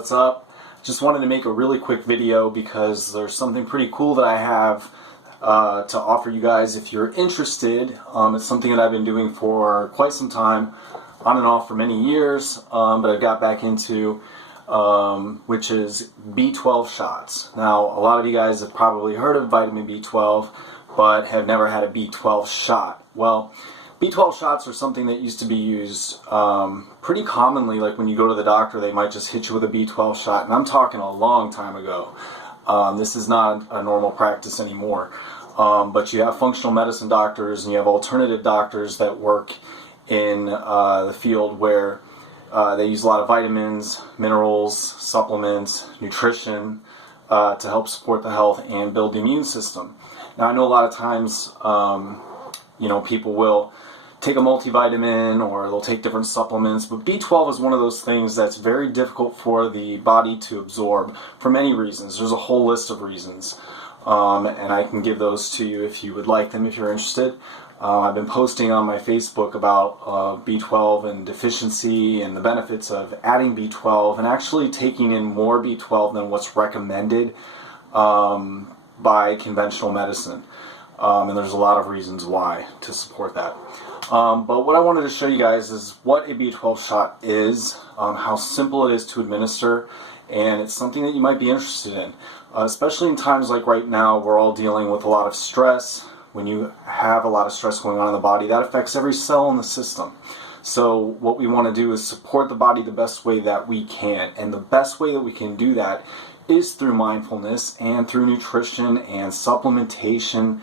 what's up? Just wanted to make a really quick video because there's something pretty cool that I have to offer you guys if you're interested. It's something that I've been doing for quite some time, on and off for many years, but I got back into, which is B12 shots. Now, a lot of you guys have probably heard of vitamin B12, but have never had a B12 shot. Well, B12 shots are something that used to be used pretty commonly. Like when you go to the doctor, they might just hit you with a B12 shot, and I'm talking a long time ago. This is not a normal practice anymore. But you have functional medicine doctors and you have alternative doctors that work in the field where they use a lot of vitamins, minerals, supplements, nutrition to help support the health and build the immune system. Now, I know a lot of times, people will take a multivitamin or they'll take different supplements, but B12 is one of those things that's very difficult for the body to absorb for many reasons. There's a whole list of reasons, and I can give those to you if you would like them, if you're interested. I've been posting on my Facebook about B12 and deficiency and the benefits of adding B12 and actually taking in more B12 than what's recommended by conventional medicine. And there's a lot of reasons why to support that. But what I wanted to show you guys is what a B12 shot is, how simple it is to administer, and it's something that you might be interested in. Especially in times like right now, we're all dealing with a lot of stress. When you have a lot of stress going on in the body, that affects every cell in the system. So what we want to do is support the body the best way that we can, and the best way that we can do that is through mindfulness and through nutrition and supplementation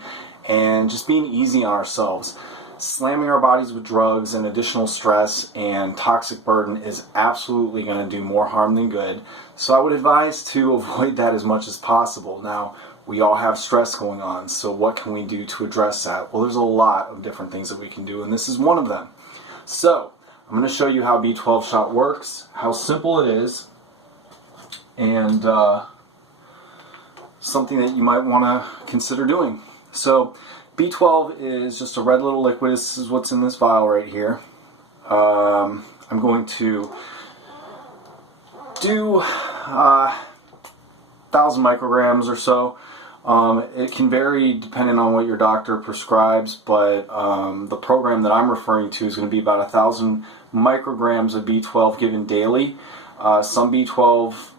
and just being easy on ourselves. Slamming our bodies with drugs and additional stress and toxic burden is absolutely going to do more harm than good. So I would advise to avoid that as much as possible. Now, we all have stress going on, so what can we do to address that? Well, there's a lot of different things that we can do, and this is one of them. So, I'm going to show you how B12 shot works, how simple it is, and something that you might want to consider doing. So, B12 is just a red little liquid. This is what's in this vial right here. I'm going to do 1,000 micrograms or so. It can vary depending on what your doctor prescribes, but the program that I'm referring to is going to be about 1,000 micrograms of B12 given daily. Some B12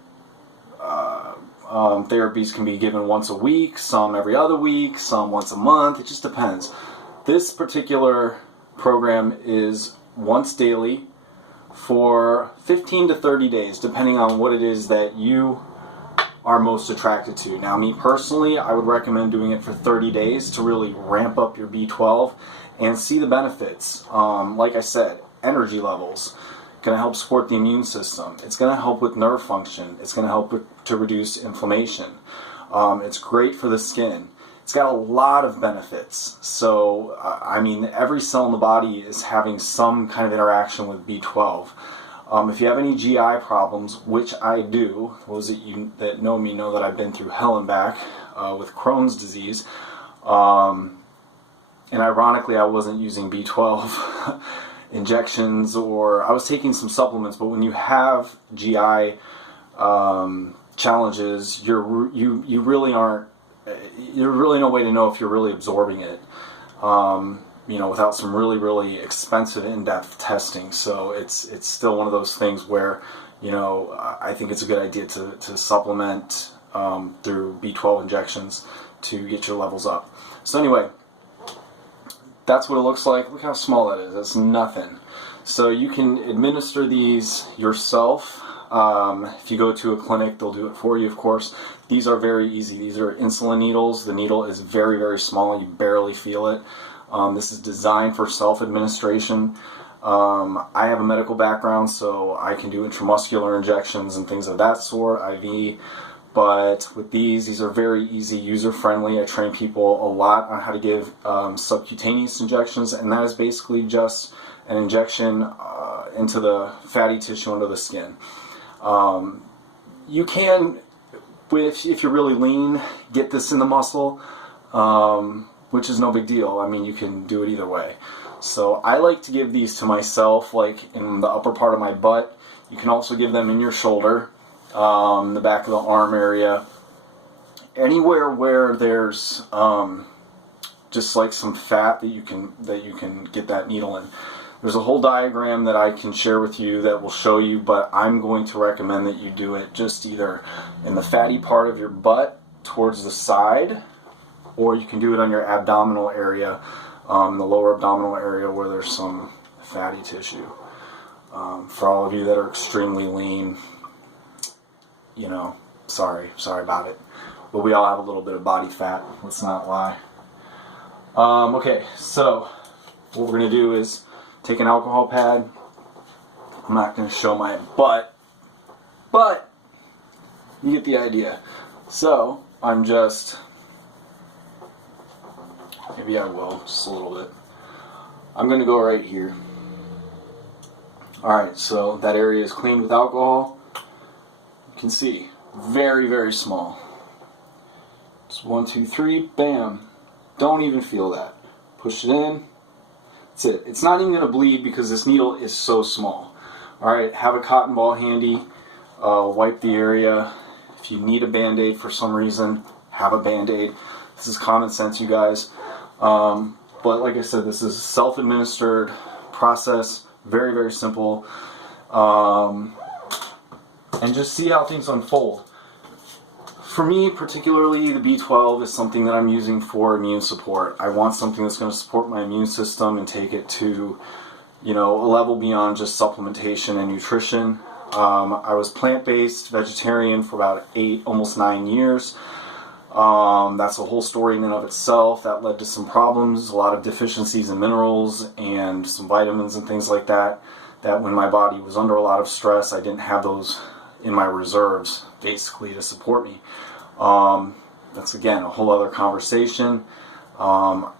therapies can be given once a week, some every other week, some once a month. It just depends. This particular program is once daily for 15 to 30 days, depending on what it is that you are most attracted to. Now, me personally, I would recommend doing it for 30 days to really ramp up your B12 and see the benefits. Like I said, energy levels. Going to help support the immune system. It's going to help with nerve function. It's going to help to reduce inflammation. It's great for the skin. It's got a lot of benefits. So, I mean, every cell in the body is having some kind of interaction with B12. If you have any GI problems, which I do, those of you that know me know that I've been through hell and back with Crohn's disease, and ironically I wasn't using B12 injections, or I was taking some supplements, but when you have GI challenges, you really aren't, there's really no way to know if you're really absorbing it, without some really expensive in-depth testing. So it's still one of those things where, I think it's a good idea to supplement through B12 injections to get your levels up. So anyway, that's what it looks like. Look how small that is. That's nothing. So you can administer these yourself. If you go to a clinic, they'll do it for you, of course. These are very easy. These are insulin needles. The needle is very small. You barely feel it. This is designed for self-administration. I have a medical background, so I can do intramuscular injections and things of that sort, IV. But with these are very easy, user-friendly. I train people a lot on how to give subcutaneous injections, and that is basically just an injection into the fatty tissue under the skin. You can, if you're really lean, get this in the muscle, which is no big deal. I mean, you can do it either way. So I like to give these to myself, like in the upper part of my butt. You can also give them in your shoulder. the back of the arm area, anywhere where there's just like some fat that you can get that needle in. There's a whole diagram that I can share with you that will show you, but I'm going to recommend that you do it just either in the fatty part of your butt towards the side, or you can do it on your abdominal area, the lower abdominal area where there's some fatty tissue. For all of you that are extremely lean, you know, sorry about it. But we all have a little bit of body fat, let's not lie. Okay, so what we're going to do is take an alcohol pad. I'm not going to show my butt, but you get the idea. So I'm just, maybe I will, just a little bit. I'm going to go right here. Alright, so that area is cleaned with alcohol. You can see, very, very small. Just 1, 2, 3, bam. Don't even feel that. Push it in. That's it. It's not even going to bleed because this needle is so small. Alright, have a cotton ball handy. Wipe the area. If you need a band-aid for some reason, have a band-aid. This is common sense, you guys. But like I said, this is a self-administered process. Very, very simple. And just see how things unfold. For me, particularly, the B12 is something that I'm using for immune support. I want something that's going to support my immune system and take it to, you know, a level beyond just supplementation and nutrition. I was plant-based, vegetarian for about 8, almost 9 years. That's a whole story in and of itself. That led to some problems, a lot of deficiencies in minerals and some vitamins and things like that, that when my body was under a lot of stress, I didn't have those in my reserves, basically, to support me. That's, again, a whole other conversation. I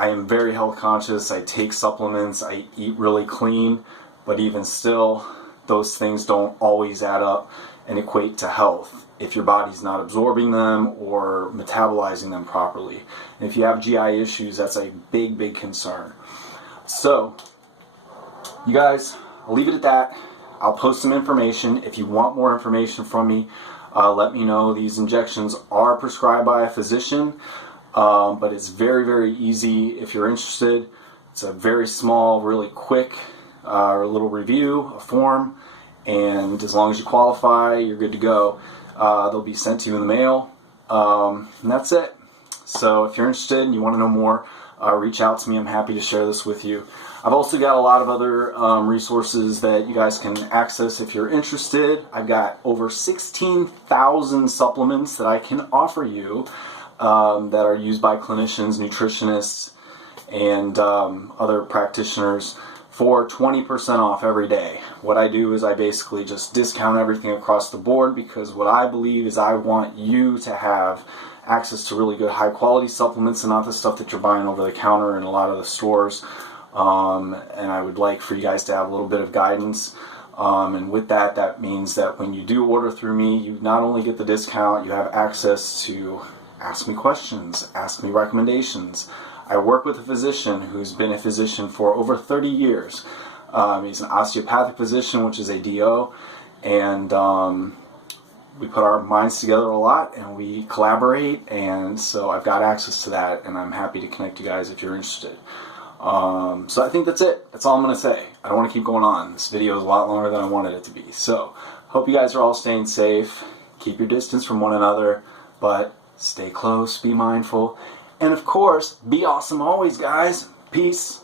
am very health conscious. I take supplements. I eat really clean. But even still, those things don't always add up and equate to health if your body's not absorbing them or metabolizing them properly. And if you have GI issues, that's a big, big concern. So, you guys, I'll leave it at that. I'll post some information. If you want more information from me, let me know. These injections are prescribed by a physician, but it's very, very easy if you're interested. It's a very small, really quick little review, a form, and as long as you qualify, you're good to go. They'll be sent to you in the mail, and that's it. So if you're interested and you want to know more, reach out to me. I'm happy to share this with you. I've also got a lot of other resources that you guys can access if you're interested. I've got over 16,000 supplements that I can offer you that are used by clinicians, nutritionists, and other practitioners for 20% off every day. What I do is I basically just discount everything across the board because what I believe is I want you to have access to really good high quality supplements and not the stuff that you're buying over the counter in a lot of the stores. And I would like for you guys to have a little bit of guidance. And with that, that means that when you do order through me, you not only get the discount, you have access to ask me questions, ask me recommendations. I work with a physician who's been a physician for over 30 years. He's an osteopathic physician, which is a DO, and we put our minds together a lot and we collaborate, and so I've got access to that, and I'm happy to connect you guys if you're interested. So I think that's it. That's all I'm going to say. I don't want to keep going on. This video is a lot longer than I wanted it to be. So, hope you guys are all staying safe. Keep your distance from one another, but stay close, be mindful, and of course, be awesome always, guys. Peace.